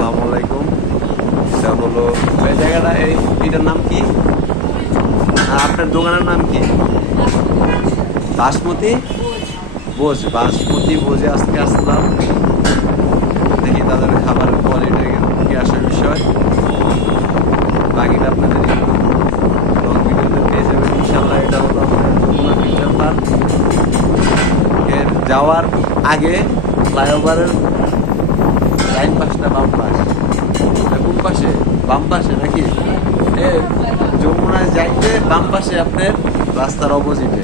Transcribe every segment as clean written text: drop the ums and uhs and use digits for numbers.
আসসালামু আলাইকুম। এটা হলো এই জায়গাটা, এইটার নাম কি? আর আপনার দোকানের নাম কি? বাসমতি ভোজ। বাসমতি ভোজে আজকে আসলাম, দেখি তাদের খাবারের কোয়ালিটি কি আসার বিষয়। বাকিটা আপনাদের লং ভিডিওতে পেয়ে যাবেন ইনশাল্লাহ। এটা হলো আপনার যমুনা ফিউচার পার্ক এর যাওয়ার আগে ফ্লাইওভারের ডাইন পাশটা বাম পাশ, কোন পাশে? বাম পাশে নাকি? যমুনায় যাইতে বাম পাশে আপনার রাস্তার অপোজিটে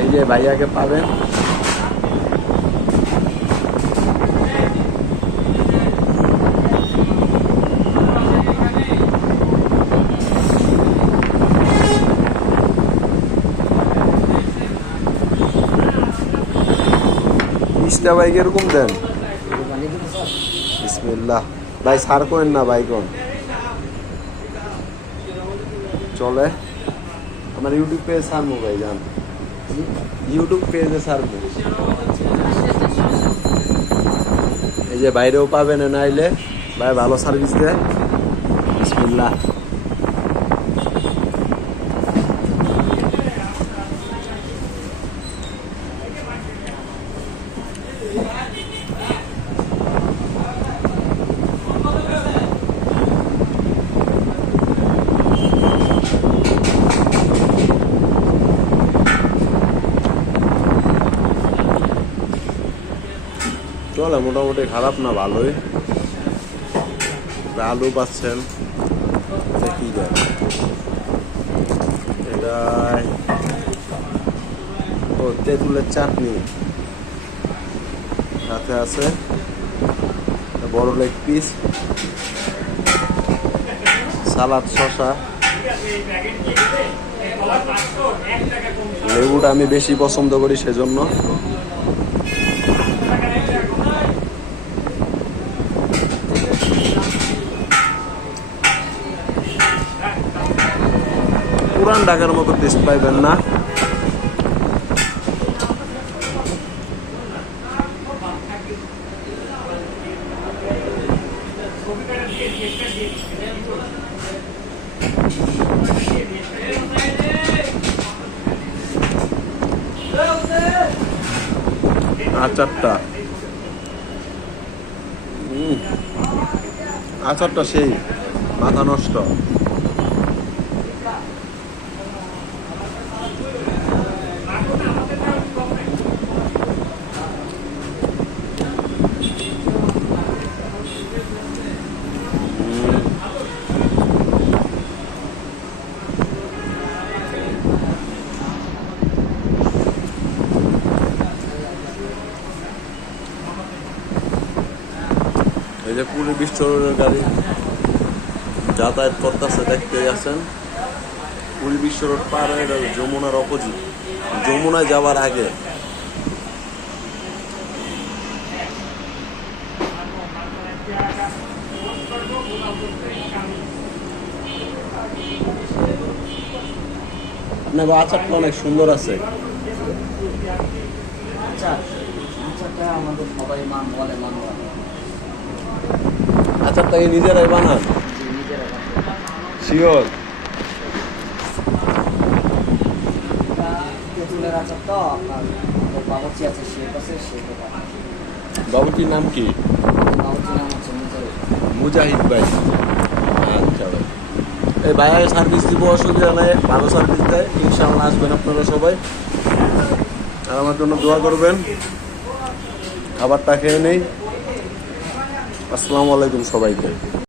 এই যে ভাইয়াকে পাবেন। ইস্টা বাইক এরকম দেন। বিসমিল্লাহ ভাই, সার করেন না ভাই, কোন চলে আমার ইউটিউব পেজ সারমু ভাই, জান ইউটিউব পেজে সারমু। এই যে বাইরেও পাবেন, না আইলে ভাই ভালো সার্ভিস দেয়। বিসমিল্লাহ। চলে মোটামুটি, খারাপ না, ভালোই। আলু পাচ্ছেন, কি দেয় এটা? ও তেঁতুলের চাটনি সাথে আছে, বড় লেগ পিস, সালাদ, শসা। লেবুটা আমি বেশি পছন্দ করি সেজন্য। পুরান ঢাকার মতো টেস্ট পাইবেন না। আচারটা আচারটা সেই মাথা নষ্ট। এই যে পুরী বিশ্বরোডের গাড়ি যাতায়াত করতেছে, দেখতেই আছেন। পুরী বিশ্ব রোড পার হয়ে গেল, যমুনার অপোজিট, যমুনায় যাওয়ার আগে। আপনার আচারটা অনেক সুন্দর আছে। আচারটা কি নিজেরাই বানান? শিওর? বাবুটির নাম কি? মুজাহিদ ভাই। আচ্ছা ভাই, এই ভাইয়া সার্ভিস দিব, অসুবিধা নেই, ভালো সার্ভিস দেয়। ইনশাআল্লাহ আসবেন আপনারা সবাই, আর আমার জন্য দোয়া করবেন। খাবারটা খেয়ে নেই। আসসালামু আলাইকুম সবাইকে।